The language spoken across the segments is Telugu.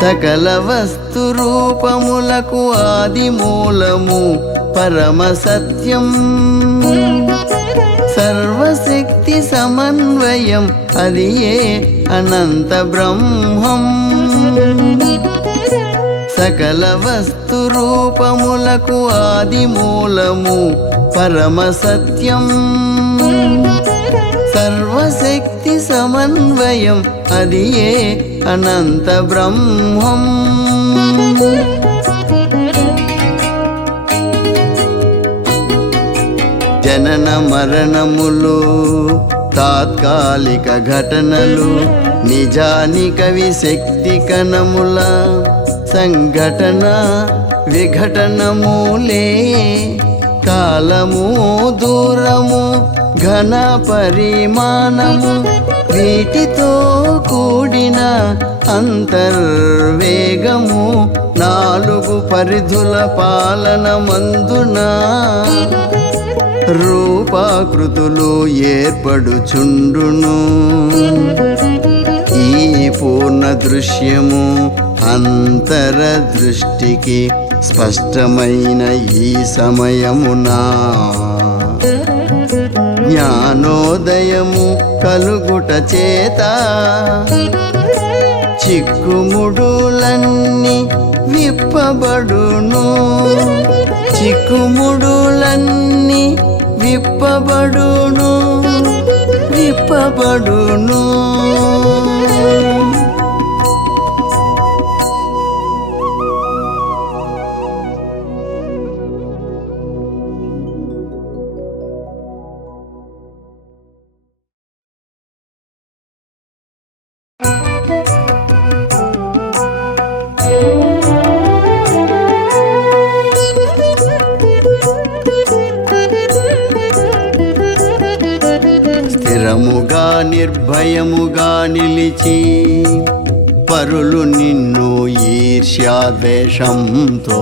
సకల వస్తు రూపములకు ఆది మూలము పరమ సత్యం. సర్వశక్తి సమన్వయం అది ఏ అనంత బ్రహ్మం. సకల వస్తు రూపములకు ఆది మూలము పరమ సత్యం. సర్వశక్తి సమన్వయం అది ఏ అనంత బ్రహ్మం. జనన మరణములు తాత్కాలిక ఘటనలు నిజానికవి శక్తి కణముల సంఘటన విఘటనములే. కాలము దూరము ఘన పరిమాణము వీటితో కూడిన అంతర్వేగము. నాలుగు పరిధుల పాలన మందున రూపాకృతులు ఏర్పడుచుండును. ఈ పూర్ణ దృశ్యము అంతర దృష్టికి స్పష్టమైన ఈ సమయమున జ్ఞానోదయము కలుగుట చేత చిక్కుముడులన్నీ విప్పబడును. చిక్కుముడులన్నీ విప్పబడును విప్పబడును. స్థిరముగా నిర్భయముగా నిలిచి పరులు నిన్ను ఈర్ష్యాద్వేషంతో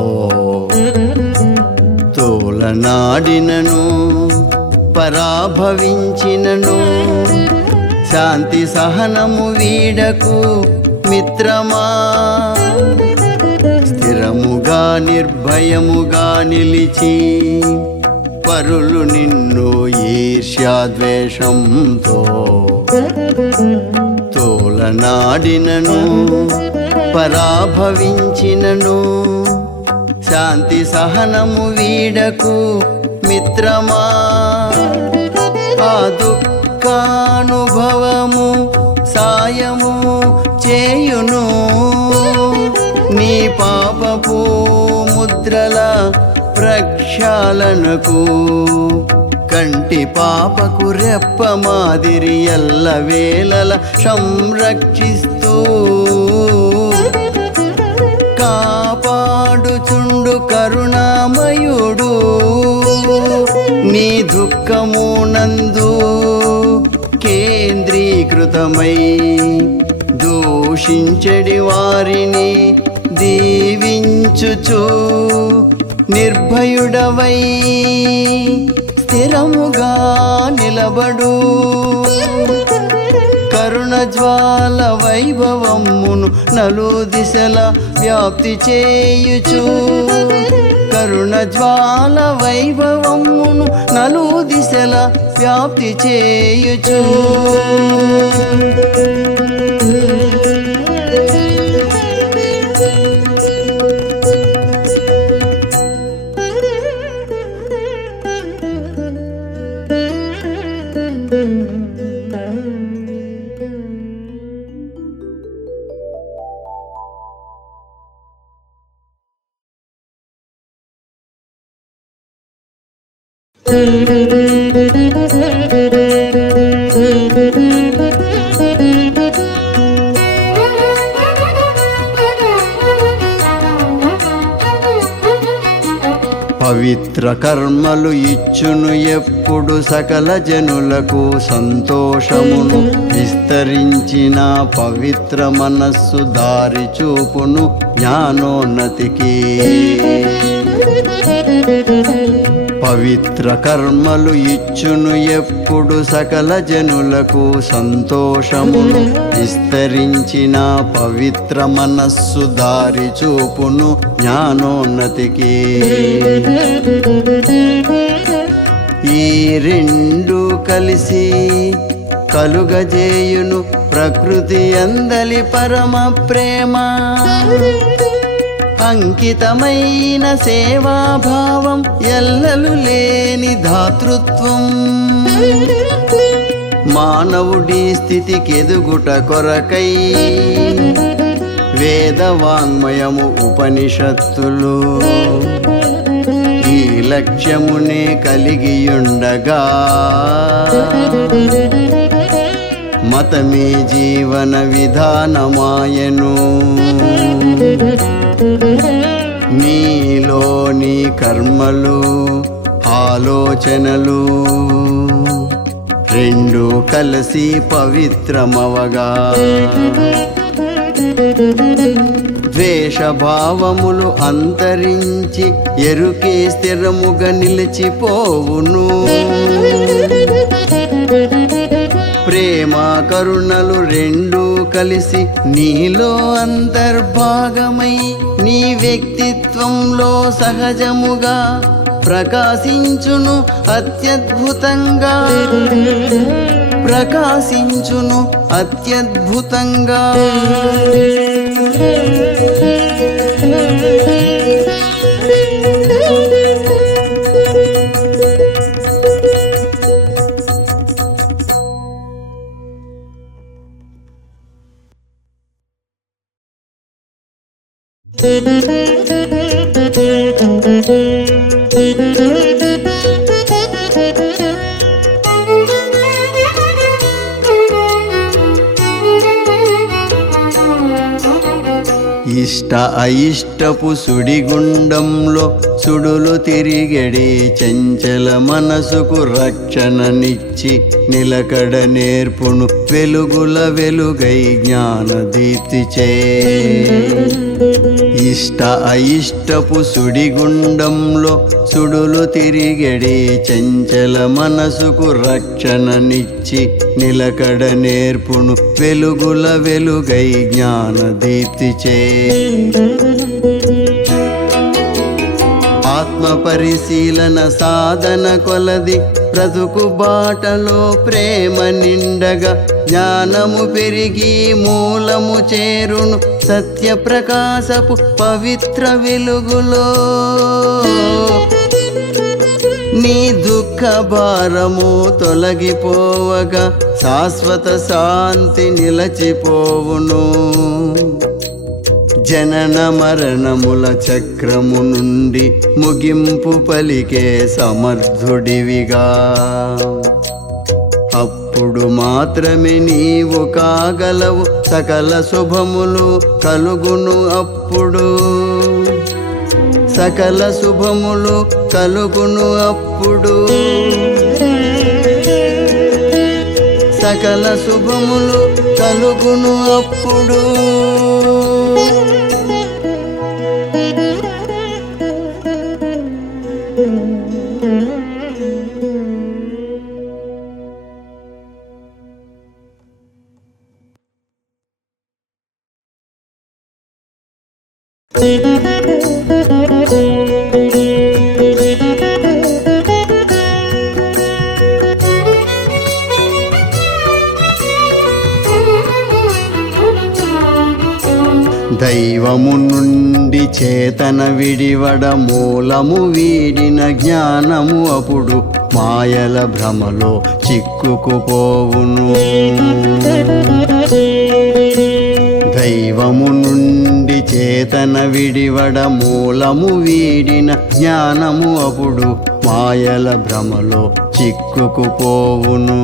తోలనాడినను పరాభవించినను శాంతి సహనము వీడకు మిత్రమా. స్థిరముగా నిర్భయముగా నిలిచి పరులు నిన్ను ఈర్ష్యాద్వేషంతో తోలనాడినను పరాభవించినను శాంతి సహనము వీడకు మిత్రమా. ఆ దుఃఖానుభవము సాయము చేయును నీ పాపపు ముద్రల ప్రక్షాళనకు. కంటి పాపకు రెప్ప మాదిరి ఎల్లవేళల సంరక్షిస్తూ కాపాడుచుండు కరుణామయుడు. నీ దుఃఖమునందు కేంద్రీకృతమై దూషించెడి వారిని దీవించుచు నిర్భయుడవై స్థిరముగా నిలబడు. కరుణ జ్వాల వైభవమును నలుదిశల వ్యాప్తి చేయుచు. కరుణ జ్వాల వైభవమును నలుదిశల వ్యాప్తి చేయుచు. పవిత్ర కర్మలు ఇచ్చును ఎప్పుడు సకల జనులకు సంతోషమును. విస్తరించిన పవిత్ర మనస్సు దారి చూపును జ్ఞానోన్నతికి. పవిత్ర కర్మలు ఇచ్చును ఎప్పుడు సకల జనులకు సంతోషమును విస్తరించిన పవిత్ర మనస్సు దారి చూపును జ్ఞానోన్నతికి. ఈ రెండు కలిసి కలుగజేయును ప్రకృతి అందలి పరమ ప్రేమ. అంకితమైన సేవాభావం ఎల్లలు లేని ధాతృత్వం. మానవుడి స్థితికెదుగుట కొరకై వేదవాంగ్మయము ఉపనిషత్తులు ఈ లక్ష్యమునే కలిగియుండగా మతమే జీవన విధానమాయను. నీలోని కర్మలు ఆలోచనలు రెండు కలిసి పవిత్రమవగా ద్వేషభావములు అంతరించి ఎరుకే స్థిరముగా నిలిచిపోవును. ప్రేమ కరుణలు రెండు కలిసి నీలో అంతర్భాగమై నీ వ్యక్తిత్వంలో సహజముగా ప్రకాశించును అత్యద్భుతంగా. ప్రకాశించును అత్యద్భుతంగా. ఇష్ట అయిష్టపు సుడిగుండంలో సుడులు తిరిగడి చంచల మనసుకు రక్షణనిచ్చి నిలకడ నేర్పును వెలుగుల వెలుగై జ్ఞానదీప్తిచే. ఇష్ట అయిష్టపు సుడిగుండంలో సుడులు తిరిగడి చంచల మనసుకు రక్షణనిచ్చి నిలకడ నేర్పును వెలుగుల వెలుగై జ్ఞానదీప్తిచే. ఆత్మ పరిశీలన సాధన కొలది బ్రతుకు బాటలో ప్రేమ నిండగా జ్ఞానము పెరిగి మూలము చేరును సత్య ప్రకాశపు పవిత్ర వెలుగులో. నీ దుఃఖ భారము తొలగిపోవగా శాశ్వత శాంతి నిలచిపోవును. జనన మరణముల చక్రము నుండి ముగింపు పలికే సమర్థుడివిగా. అప్పుడు మాత్రమే నీవు కాగలవు సకల శుభములు కలుగును. అప్పుడు సకల శుభములు కలుగును. అప్పుడు సకల శుభములు కలుగును. అప్పుడు దైవము నుండి చేతన విడివడ మూలము వీడిన జ్ఞానము అప్పుడు మాయల భ్రమలో చిక్కుకుపోవును. దైవము నుండి చేతన విడివడ మూలము వీడిన జ్ఞానము అప్పుడు మాయల భ్రమలో చిక్కుకుపోవును.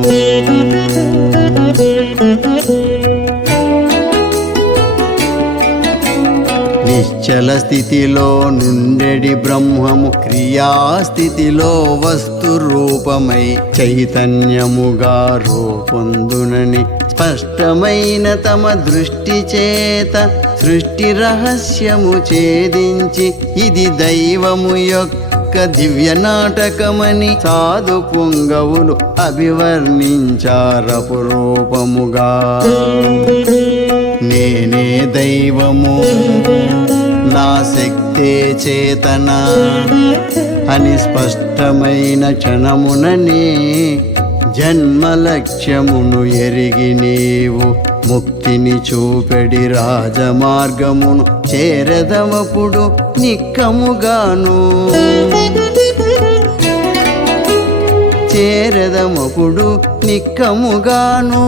నిశ్చల స్థితిలో నుండెడి బ్రహ్మము క్రియాస్థితిలో వస్తు రూపమై చైతన్యముగా రూపొందునని స్పష్టమైన తమ దృష్టి చేత సృష్టి రహస్యము ఛేదించి ఇది దైవము యొక్క యొక్క దివ్య నాటకమని సాధు పుంగవులు అభివర్ణించారపురూపముగా. నేనే దైవము, నా శక్తే చేతన అని స్పష్టమైన క్షణముననే జన్మ లక్ష్యమును ఎరిగి నీవు ముక్తిని చూపెడి రాజమార్గమును చేరదమప్పుడు నిక్కముగాను. చేరదమప్పుడు నిక్కముగాను.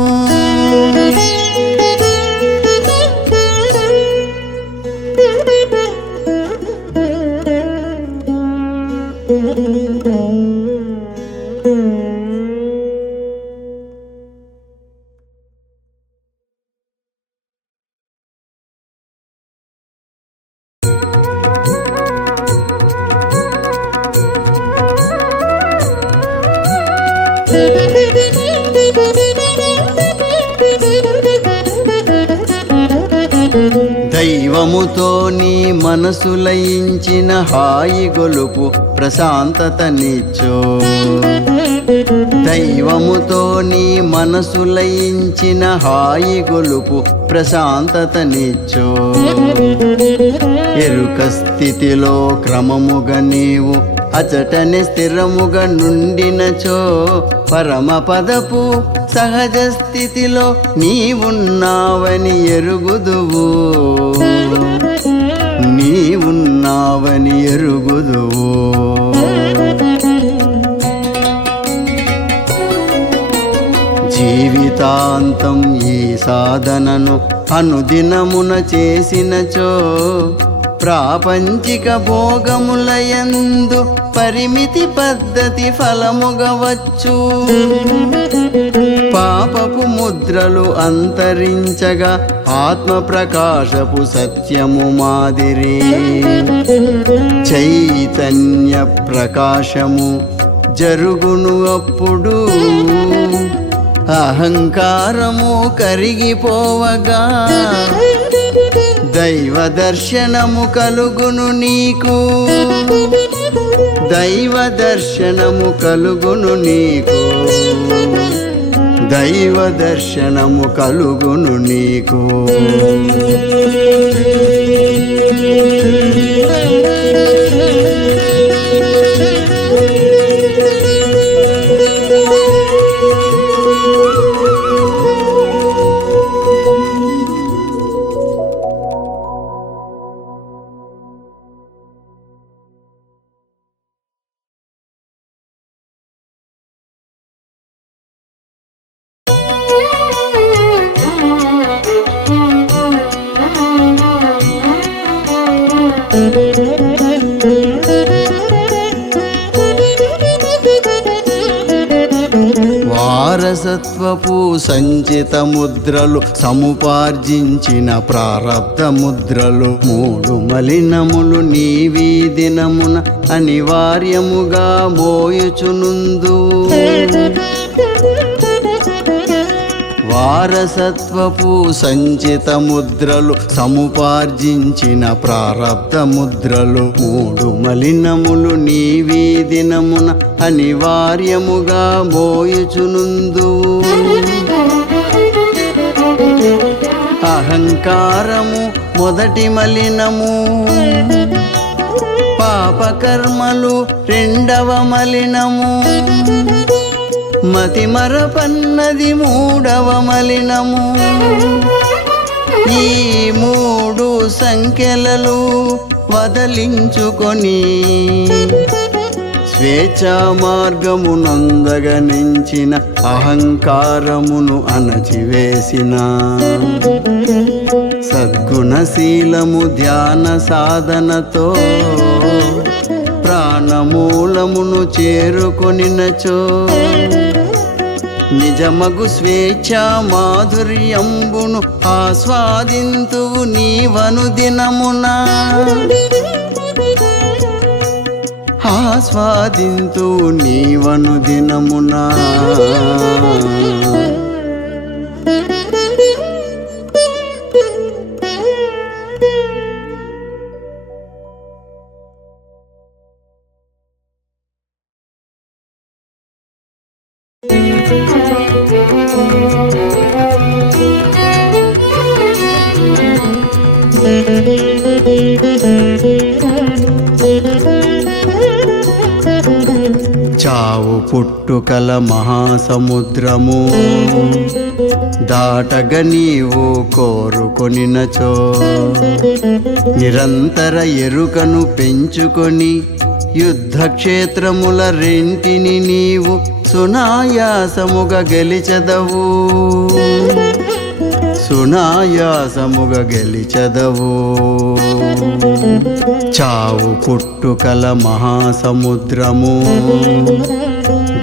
దైవముతో నీ మనసు లయించిన హాయి గొలుపు ప్రశాంతతనిచ్చో. దైవముతో నీ మనసు లయించిన హాయి గొలుపు ప్రశాంతతనిచ్చో. ఎరుక స్థితిలో క్రమముగా నీవు అచటని స్థిరముగా నుండినచో పరమ పదపు సహజ స్థితిలో నీవున్నావని ఎరుగుదువు. నీవున్నావని ఎరుగుదువు. జీవితాంతం ఈ సాధనను అనుదినమున చేసినచో ప్రాపంచిక భోగములయందు పరిమితి పద్ధతి ఫలముగవచ్చు. పాపపు ముద్రలు అంతరించగా ఆత్మ ప్రకాశపు సత్యము మాదిరి చైతన్య ప్రకాశము జరుగును. అప్పుడు అహంకారము కరిగిపోవగా దైవ దర్శనము కలుగును నీకు. దైవ దర్శనము కలుగును నీకు. దైవ దర్శనము కలుగును నీకు. వారసత్వపు సంచిత ముద్రలు సముపార్జించిన ప్రారబ్ధ ముద్రలు మూడు మలినములు నీవీ దినమున అనివార్యముగా మోయుచునుందు. వారసత్వపు సంచిత ముద్రలు సముపార్జించిన ప్రారబ్ధ ముద్రలు మూడు మలినములు నీవీ దినమున అనివార్యముగా మోయుచునుందు. అహంకారము మొదటి మలినము, పాపకర్మలు రెండవ మలినము, మతిమరపన్నది మూడవ మలినము. ఈ మూడు సంఖ్యలలు వదలించుకొని స్వేచ్ఛా మార్గమునందగనించిన అహంకారమును అణచివేసిన సద్గుణశీలము ధ్యాన సాధనతో ప్రాణమూలమును చేరుకొనినచో నిజమగు స్వేచ్ఛా మాధుర్యంబును ఆస్వాదింతువు నీవను దినమున. ఆస్వాదింతువు నీవను దినమున. చావు పుట్టుకల మహాసముద్రము దాటగ నీవు కోరుకొనినచో నిరంతర ఎరుకను పెంచుకొని యుద్ధక్షేత్రముల రెంటిని నీవు సునాయాసముగా గెలిచెదవు, సునాయాసముగా గెలిచెదవు. చావు పుట్టుకల మహాసముద్రము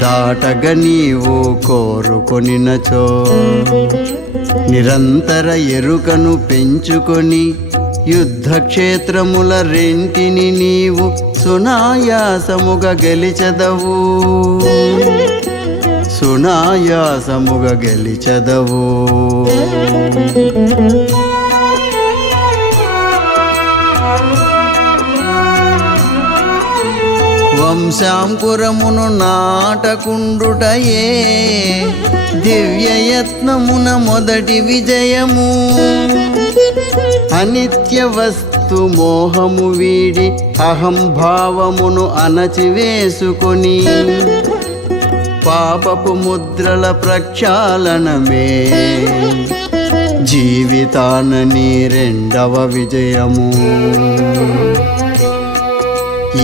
దాటగ నీవు కోరుకొనినచో నిరంతర ఎరుకను పెంచుకొని యుద్ధక్షేత్రముల రెంటిని నీవు సునాయాసముగా గెలిచెదవు, సునాయాసముగా గెలిచెదవు. వంశాంకురమును నాటకుండుటయే దివ్యయత్నమున మొదటి విజయము. అనిత్య వస్తు మోహము వీడి అహంభావమును అణచివేసుకొని పాపపు ముద్రల ప్రక్షాళనమే జీవితాన నీ రెండవ విజయము.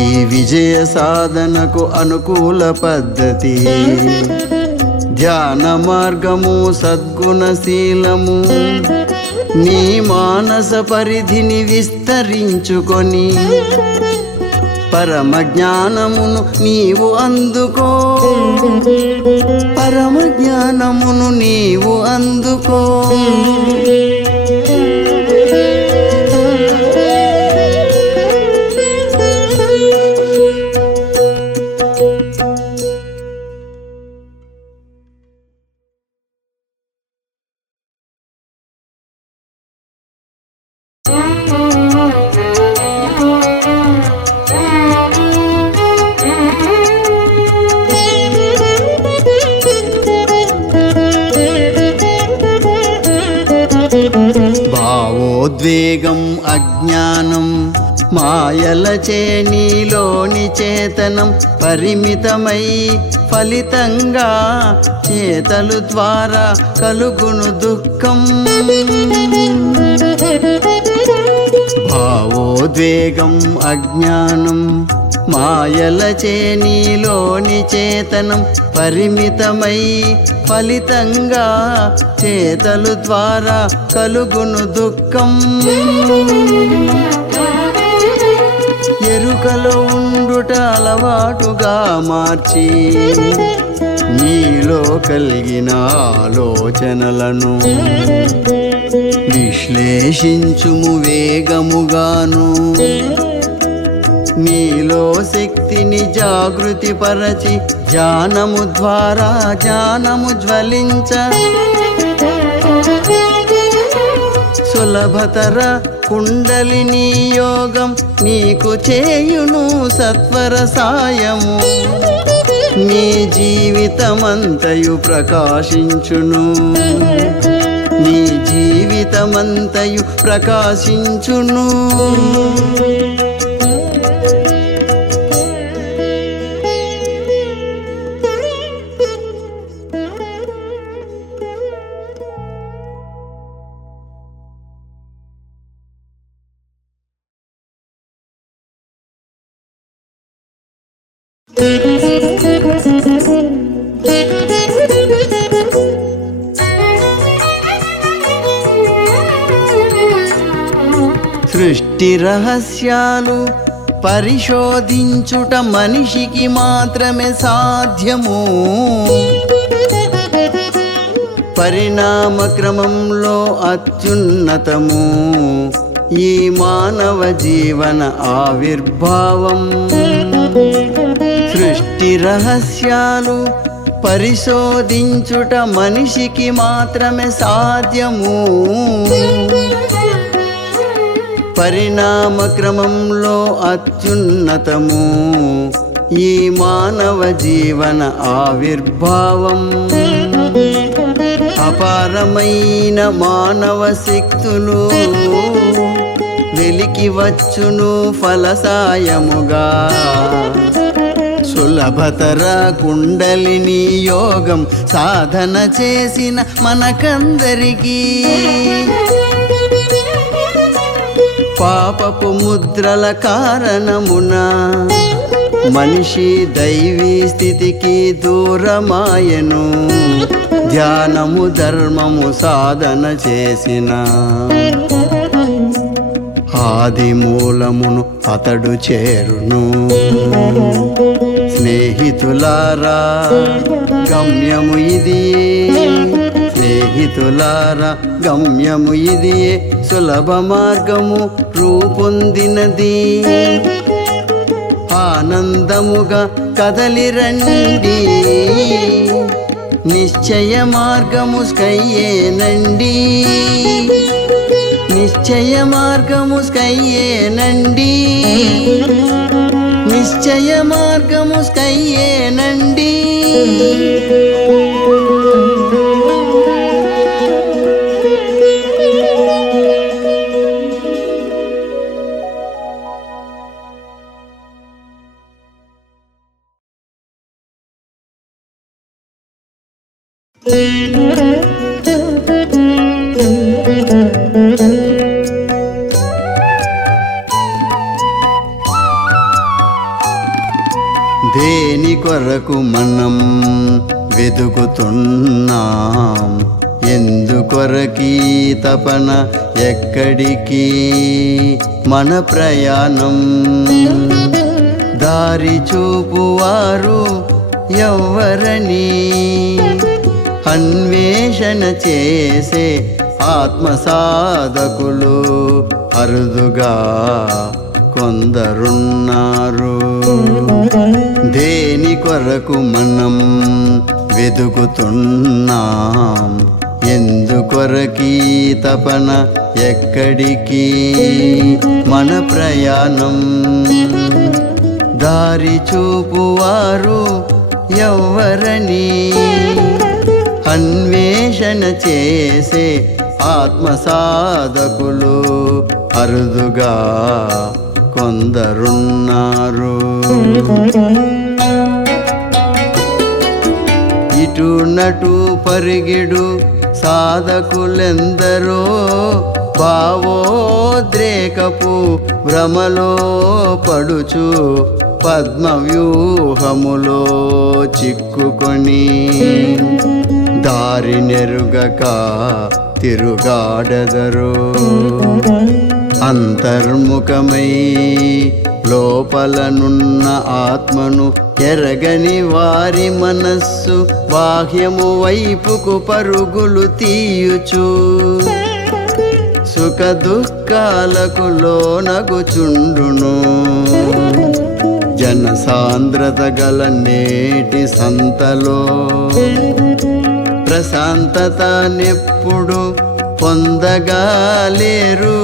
ఈ విజయ సాధనకు అనుకూల పద్ధతి ధ్యాన మార్గము, సద్గుణశీలము. నీ మానస పరిధిని విస్తరించుకొని పరమ జ్ఞానమును నీవు అందుకో, పరమ జ్ఞానమును నీవు అందుకో. భావోద్వేగం అజ్ఞానం మాయలచే నీలోని చేతనం పరిమితమై ఫలితంగా చేతలు ద్వారా కలుగును దుఃఖం. భావోద్వేగం అజ్ఞానం మాయలచే నీలోని చేతనం పరిమితమై ఫలితంగా చేతలు ద్వారా కలుగును దుఃఖం. ఎరుకలో ఉండుట అలవాటుగా మార్చి నీలో కలిగిన ఆలోచనలను విశ్లేషించుము వేగముగాను. నీలో శక్తిని జాగృతి పరచి జ్ఞానము ద్వారా జ్ఞానము జ్వలించ సులభతర కుండలిని యోగం నీకు చేయును సత్వర సాయము. నీ జీవితమంతయు ప్రకాశించును, నీ జీవితమంతయు ప్రకాశించును. సృష్టి రహస్యాలు పరిశోధించుట మనిషికి మాత్రమే సాధ్యము. పరిణామ క్రమంలో అత్యున్నతము ఈ మానవ జీవన ఆవిర్భావం. సృష్టి రహస్యాలు పరిశోధించుట మనిషికి మాత్రమే సాధ్యము. పరిణామ క్రమంలో అత్యున్నతము ఈ మానవ జీవన ఆవిర్భావం అపారమైన మానవ శక్తులు వెలికి వచ్చును ఫలసాయముగా సులభతర కుండలిని యోగం సాధన చేసిన మనకందరికీ పాపపు ముద్రల కారణమున మనిషి దైవీ స్థితికి దూరమాయను ధ్యానము ధర్మము సాధన చేసిన ఆది మూలమును అతడు చేరును స్నేహితులారా గమ్యము ఇదియే స్నేహితులారా గమ్యము ఇదియే సులభ మార్గము రూపొందినది ఆనందముగా కదలిరండి నిశ్చయ మార్గము స్కయ్యేనండి నిశ్చయ మార్గము స్కయ్యేనండి నిశ్చయ మార్గము స్కయ్యేనండి దేని కొరకు మనం వెతుకుతున్నాం ఎందుకొరకీ తపన ఎక్కడికి మన ప్రయాణం దారి చూపువారు ఎవ్వరని అన్వేషణ చేసే ఆత్మసాధకులు అరుదుగా కొందరున్నారు దేని కొరకు మనం వెతుకుతున్నాం ఎందుకొరకీ తపన ఎక్కడికి మన ప్రయాణం దారి చూపువారు ఎవ్వరని అన్వేషణ చేసే ఆత్మసాధకులు అరుదుగా కొందరున్నారు ఇటు నటు పరిగిడు సాధకులెందరో భావోద్రేకపు భ్రమలో పడుచు పద్మవ్యూహములో చిక్కుకొని దారి నెరుగక తిరుగాడెదరు అంతర్ముఖమై లోపలనున్న ఆత్మను ఎరగని వారి మనస్సు బాహ్యము వైపుకు పరుగులు తీయుచు సుఖ దుఃఖాలకు లోనగుచుండును జనసాంద్రత గల నేటి సంతలో ప్రశాంతత నెప్పుడు పొందగాలేరు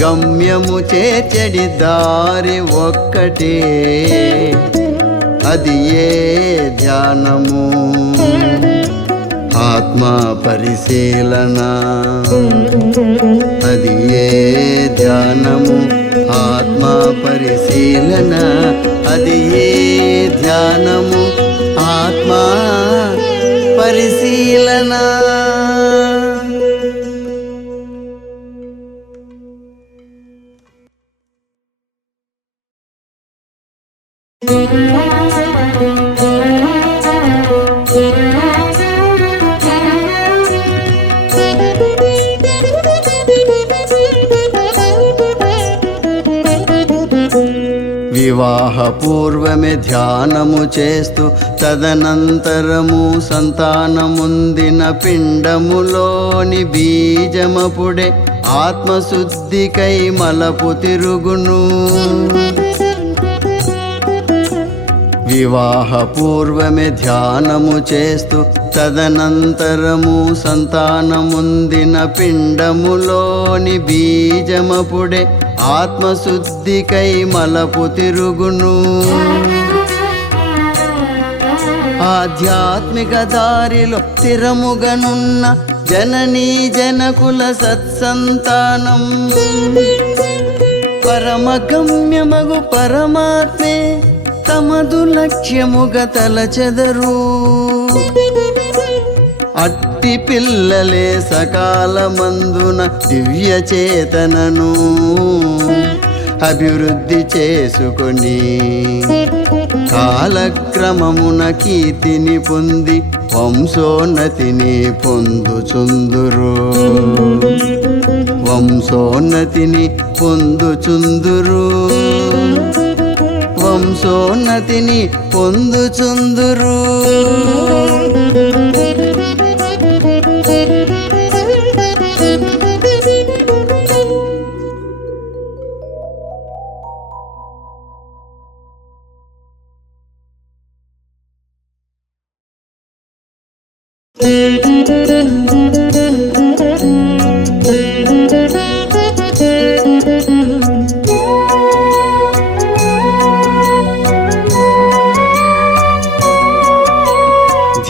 గమ్యము చేర్చడి దారి ఒక్కటే అది ఏ ధ్యానము ఆత్మ పరిశీలన అది ఏ ధ్యానము ఆత్మ పరిశీలన అది ఏ ధ్యానము ఆత్మ పరిశీలన వివాహ పూర్వమే ధ్యానము చేస్తూ తదనంతరము సంతానముందిన పిండములోని బీజమపుడే ఆత్మశుద్ధికై మలపు తిరుగును వివాహ పూర్వమే ధ్యానము చేస్తూ తదనంతరము సంతానముందిన పిండములోని బీజమపుడే ఆత్మశుద్ధికై మలపు తిరుగును ఆధ్యాత్మిక దారిలో స్థిరముగనున్న జననీ జనకుల సత్సంతానం పరమగమ్యమగు పరమాత్మే తమదు లక్ష్యముగ తలచెదరు. అట్టి పిల్లలే సకాలమందున దివ్య చేతనను అభివృద్ధి చేసుకొని కాలక్రమమున కీర్తిని పొంది వంశోన్నతిని పొందుచుందురు. వంశోన్నతిని పొందుచుందురు. వంశోన్నతిని పొందుచుందురు.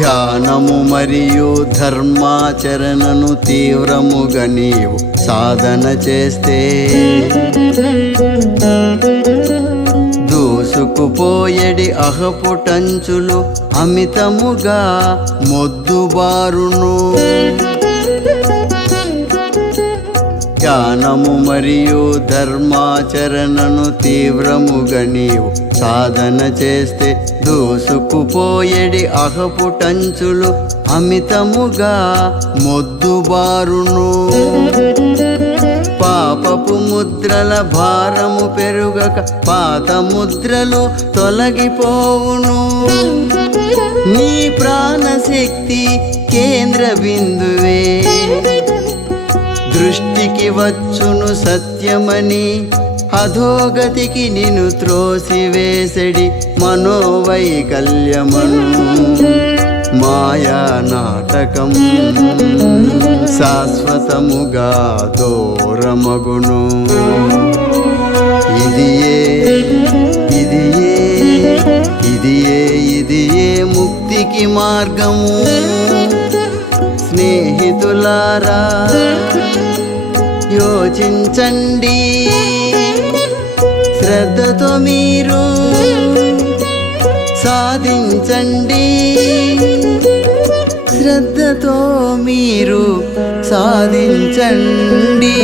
ధ్యానము మరియు ధర్మాచరణను తీవ్రముగా నీవు సాధన చేస్తే దూసుకుపోయడి అహపుటంచులు అమితముగా మొద్దుబారును. ధ్యానము మరియు ధర్మాచరణను తీవ్రముగా నీవు సాధన చేస్తే దూసుకుపోయడి అహపుటంచులు అమితముగా మొద్దుబారును. పాపపు ముద్రల భారము పెరుగక పాత ముద్రలు తొలగిపోవును. నీ ప్రాణశక్తి కేంద్ర బిందువే దృష్టికి వచ్చును సత్యమని అధోగతికి నిన్ను త్రోసివేసడి మనోవైకల్యమను మాయా నాటకం శాశ్వతముగా దూరమగును. ఇదియే ఇదియే ఇదియే ఇదియే ముక్తికి మార్గము. స్నేహితులారా యోచించండి, శ్రద్ధతో మీరు సాధించండి. శ్రద్ధతో మీరు సాధించండి.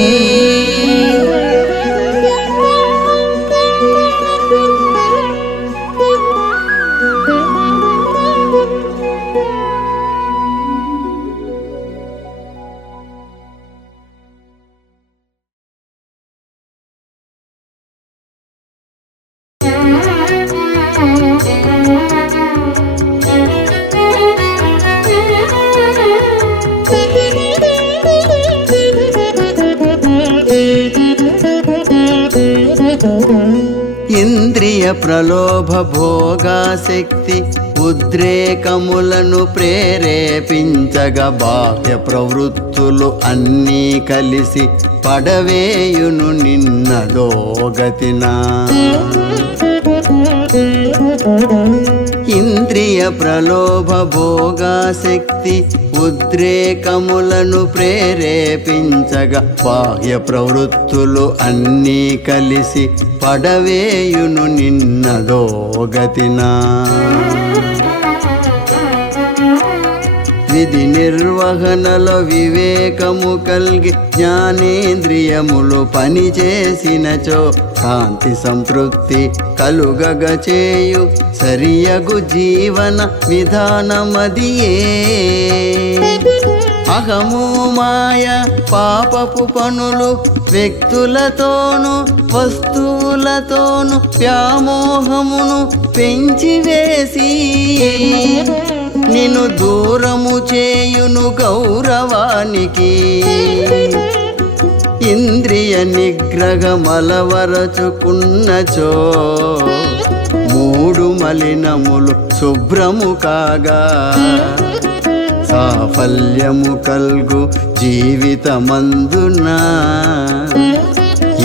ఇంద్రియ ప్రలోభ భోగాశక్తి ఉద్రేకములను ప్రేరేపించగా బాహ్య ప్రవృత్తులు అన్నీ కలిసి పడవేయును నిన్నదోగతినా. ఇంద్రియ ప్రలోభ భోగాశక్తి ఉద్రేకములను ప్రేరేపించగా బాహ్య ప్రవృత్తులు అన్నీ కలిసి పడవేయును నిన్నదోగతినా. విధి నిర్వహణలో వివేకము కలిగి జ్ఞానేంద్రియములు పనిచేసినచో శాంతి సంతృప్తి కలుగగ చేయు సరియగు జీవన విధానమదియే. అహము మాయ పాపపు పనులు వ్యక్తులతోను వస్తువులతోను వ్యామోహమును పెంచివేసి నిన్ను దూరము చేయును గౌరవానికి. ఇంద్రియ నిగ్రహమలవరచుకున్నచో మూడు మలినములు శుభ్రము కాగా సాఫల్యము కల్గు జీవితమందున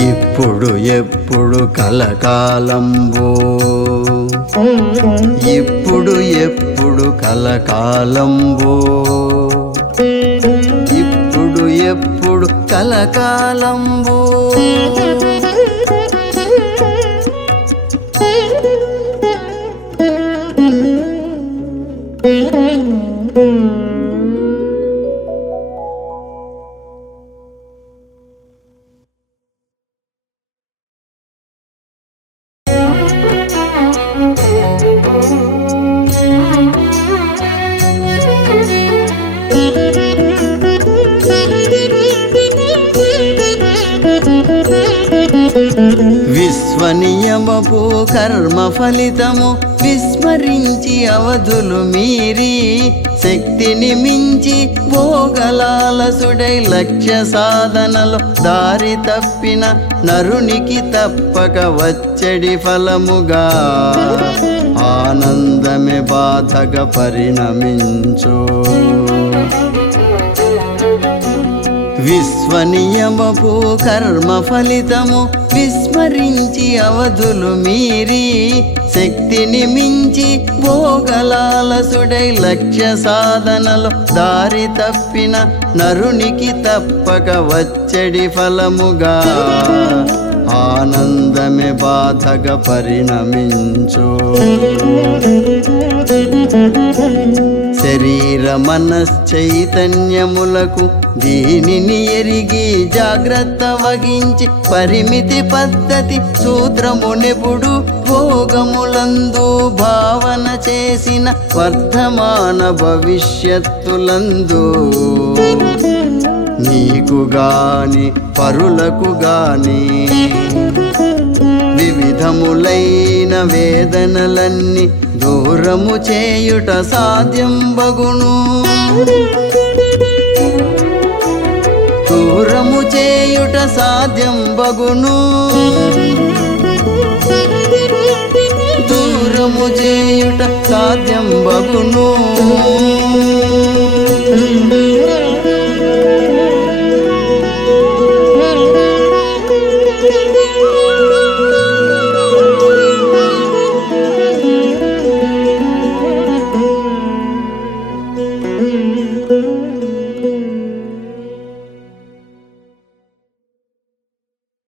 ఇప్పుడు ఎప్పుడు కలకాలంబు. ఇప్పుడు ఎప్పుడు కలకాలంబో ఇప్పుడు ఎప్పుడు కలకాలంబో విశ్వనియమపు కర్మ ఫలితము విస్మరించి అవధులు మీరి శక్తిని మించి భోగలాలసుడై లక్ష్య సాధనలో దారి తప్పిన నరునికి తప్పక వచ్చడి ఫలముగా ఆనందమే బాధగా పరిణమించు. విశ్వనియమపు కర్మ ఫలితము విస్మరించి అవధులు మీరి శక్తిని మించి భోగలాలసుడై లక్ష్య సాధనలో దారి తప్పిన నరునికి తప్పక వచ్చడి ఫలముగా ఆనందమే బాధగా పరిణమించు. శరీర మనశ్చైతన్యములకు దీనిని ఎరిగి జాగ్రత్త వహించి పరిమితి పద్ధతి సూత్రమునెప్పుడు భోగములందు భావన చేసిన వర్తమాన భవిష్యత్తులందు నీకు గాని పరులకు గాని వివిధములైన వేదనలన్నీ దూరము చేయుట సాధ్యం బగును. దూరము చేయుట సాధ్యం బగును. దూరము చేయుట సాధ్యం బగును.